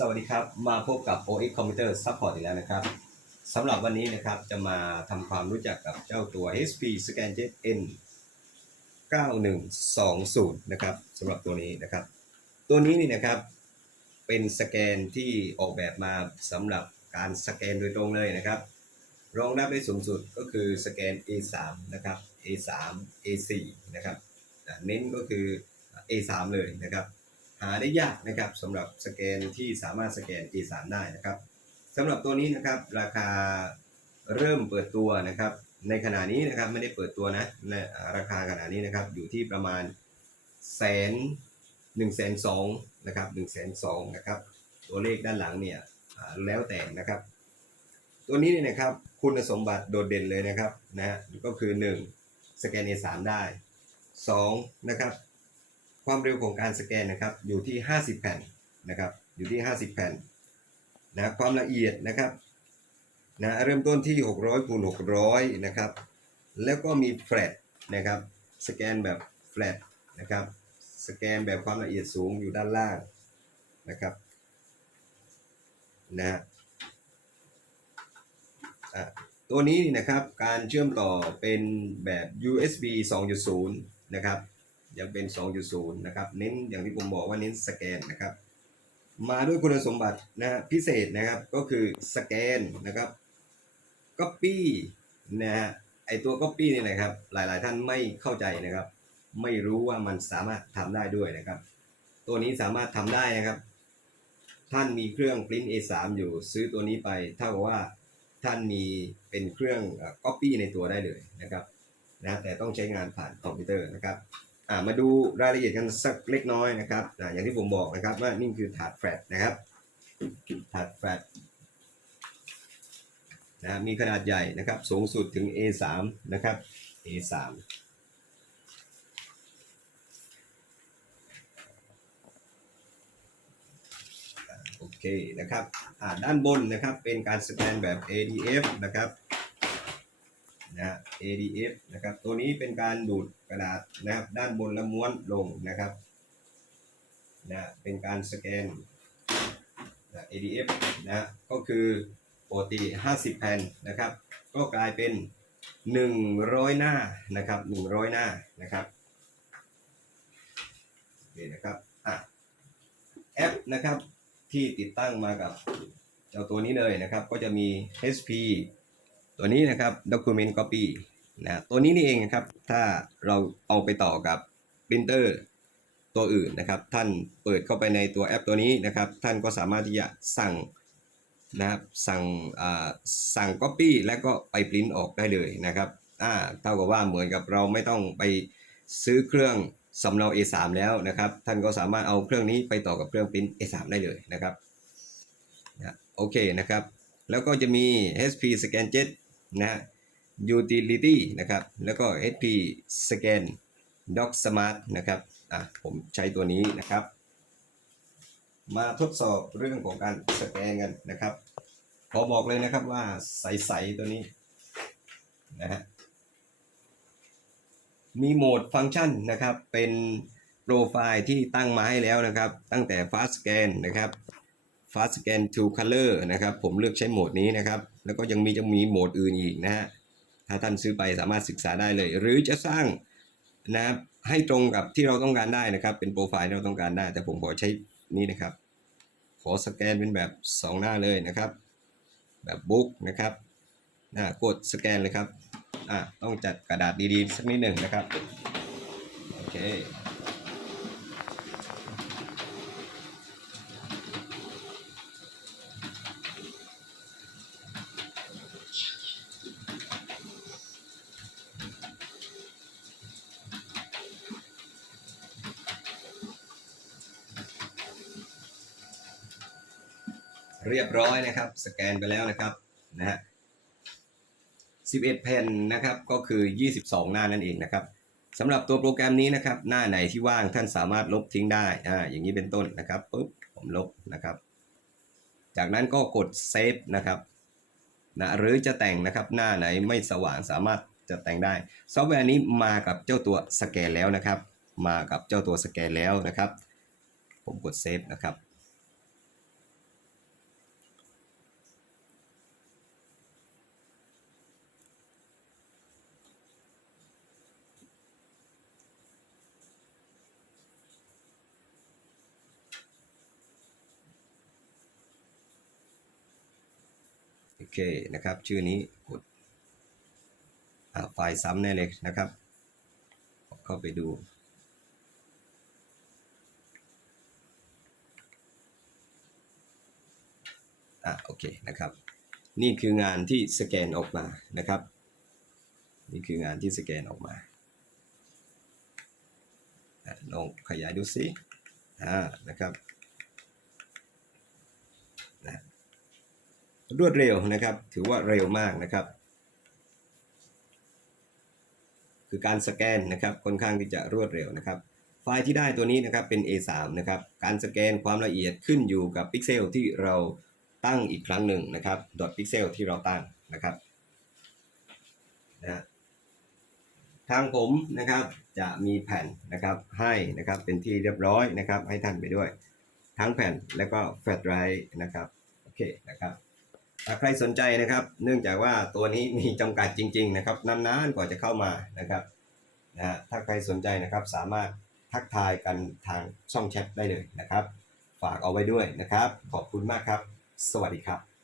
สวัสดีครับ มาพบกับ OX Computer Support อีกแล้วนะครับสำหรับวันนี้นะครับจะมาทำความรู้จักกับเจ้าตัว HP ScanJet N 9120 นะครับสำหรับตัวนี้นะครับ ตัวนี้นี่นะครับเป็นสแกนที่ออกแบบมาสำหรับการสแกนโดยตรงเลยนะครับ รองรับได้สูงสุดก็คือสแกน A3 นะครับ A3 A4 นะครับอ่เน้นก็คือ A3 เลยนะครับ หาได้ยากนะครับสำหรับสแกนที่สามารถสแกน A3 ได้นะครับสำหรับตัวนี้นะครับราคาเริ่มเปิดตัวนะครับ ในขณะนี้นะครับไม่ได้เปิดตัวนะและราคาขณะนี้นะครับอยู่ที่ประมาณแสนหนึ่งแสนสองนะครับหนึ่งแสนสองนะครับตัวเลขด้านหลังเนี่ยแล้วแต่นะครับ ตัวนี้เนี่ยนะครับคุณสมบัติโดดเด่นเลยนะครับนะฮะก็คือ 1 สแกน A3 ได้2นะครับ ความเร็วของการสแกนนะครับอยู่ที่ 50 แผ่นนะครับอยู่ที่ 50 แผ่นนะความละเอียดนะครับนะเริ่มต้นที่ 600คูณ600นะครับแล้วก็มีแฟลตนะครับสแกนแบบแฟลตนะครับสแกนแบบความละเอียดสูงอยู่ด้านล่างนะครับนะตัวนี้นี่นะครับการเชื่อมต่อเป็นแบบ USB 2.0 นะครับ ยังเป็น 2.0 นะครับ เน้นอย่างที่ผมบอกว่าเน้นสแกนนะครับ มาด้วยคุณสมบัตินะพิเศษนะครับก็คือสแกนนะครับ Copy นะฮะไอตัว Copy นี่นะครับ หลายๆ ท่านไม่เข้าใจนะครับ ไม่รู้ว่ามันสามารถทำได้ด้วยนะครับ ตัวนี้สามารถทำได้นะครับ ท่านมีเครื่อง Print A3 อยู่ซื้อตัวนี้ไปเท่ากับว่าท่านมีเป็นเครื่องเอ่อ Copy ในตัวได้เลยนะครับนะแต่ต้องใช้งานผ่านคอมพิวเตอร์นะครับ มาดูรายละเอียดกันสักเล็กน้อยนะครับออย่างที่ผมบอกนะครับว่านี่คือถาดแฟลตนะครับถาดแฟลตนะมีขนาดใหญ่นะครับสูงสุดถึง A3 นะครับ A3 โอเคนะครับด้านบนนะครับเป็นการสแกนแบบ ADF นะครับ นะ ADF นะครับ ตัวนี้เป็นการดูดกระดาษนะครับ ด้านบนและม้วนลงนะครับนะเป็นการสแกนนะ ADF นะก็คือปกติ 50 แผ่นนะครับ ก็กลายเป็น 100 หน้านะครับ 100 หน้านะครับโอเคนะครับอะแอปนะครับที่ติดตั้งมากับเจ้าตัวนี้เลยนะครับ ก็จะมี HP ตัวนี้นะครับ Document Copy นะตัวนี้นี่เองนะครับ ถ้าเราเอาไปต่อกับปรินเตอร์ตัวอื่นนะครับ ท่านเปิดเข้าไปในตัวแอปตัวนี้นะครับ ท่านก็สามารถที่จะสั่งนะครับสั่งอ่าสั่ง Copy แล้วก็ไปปริ้นออกได้เลยนะครับอ่าเท่ากับว่าเหมือนกับเราไม่ต้องไปซื้อเครื่องสำเนา A3 แล้วนะครับ ท่านก็สามารถเอาเครื่องนี้ไปต่อกับเครื่องปริ้น A3 ได้เลยนะครับนะโอเคนะครับ แล้วก็จะมี HP ScanJet นะฮะ utility นะครับ แล้วก็ HP scan doc smart นะครับ อะ ผมใช้ตัวนี้นะครับ มาทดสอบเรื่องของการสแกนกันนะครับ ขอบอกเลยนะครับว่าใส ๆ ตัวนี้นะฮะ มีโหมดฟังก์ชันนะครับ เป็นโปรไฟล์ที่ตั้งมาให้แล้วนะครับ ตั้งแต่ fast scan นะครับ fast scan to color นะครับ ผมเลือกใช้โหมดนี้นะครับ แล้วก็ยังมีจะมีโหมดอื่นอีกนะฮะถ้าท่านซื้อไปสามารถศึกษาได้เลย หรือจะสร้างนะครับให้ตรงกับที่เราต้องการได้นะครับ เป็นโปรไฟล์ที่เราต้องการได้ แต่ผมขอใช้นี้นะครับ ขอสแกนเป็นแบบ 2 หน้าเลยนะครับ แบบบุ๊กนะครับนะกดสแกนเลยครับอะต้องจัดกระดาษดีๆ สักนิดหนึ่งนะครับโอเค เรียบร้อยนะครับ สแกนไปแล้วนะครับนะฮะ11แผ่นนะครับก็คือ 22 หน้านั่นเองนะครับสำหรับตัวโปรแกรมนี้นะครับ หน้าไหนที่ว่างท่านสามารถลบทิ้งได้อ่าอย่างนี้เป็นต้นนะครับปุ๊บผมลบนะครับ จากนั้นก็กดเซฟนะครับนะหรือจะแต่งนะครับหน้าไหนไม่สว่างสามารถจะแต่งได้ ซอฟต์แวร์นี้มากับเจ้าตัวสแกนแล้วนะครับ มากับเจ้าตัวสแกนแล้วนะครับ ผมกดเซฟนะครับ เคนะครับ ชื่อนี้กดไฟล์ซ้ำแน่เลยนะครับ เข้าไปดู อะโอเคนะครับ นี่คืองานที่สแกนออกมานะครับ นี่คืองานที่สแกนออกมาลองขยายดูสิอ่านะครับนะ รวดเร็วนะครับ ถือว่าเร็วมากนะครับ คือการสแกนนะครับค่อนข้างที่จะรวดเร็วนะครับ ไฟล์ที่ได้ตัวนี้นะครับเป็น A3 นะครับ การสแกนความละเอียดขึ้นอยู่กับพิกเซลที่เราตั้งอีกครั้งหนึ่งนะครับดอทพิกเซลที่เราตั้งนะครับนะทางผมนะครับจะมีแผ่นนะครับให้นะครับเป็นที่เรียบร้อยนะครับให้ท่านไปด้วย ทั้งแผ่นแล้วก็แฟลชไดรฟ์นะครับโอเคนะครับ ถ้าใครสนใจนะครับ เนื่องจากว่าตัวนี้มีจำกัดจริง ๆ นะครับนานๆกว่าจะเข้ามานะครับนะถ้าใครสนใจนะครับสามารถทักทายกันทางช่องแชทได้เลยนะครับ ฝากเอาไว้ด้วยนะครับ ขอบคุณมากครับ สวัสดีครับ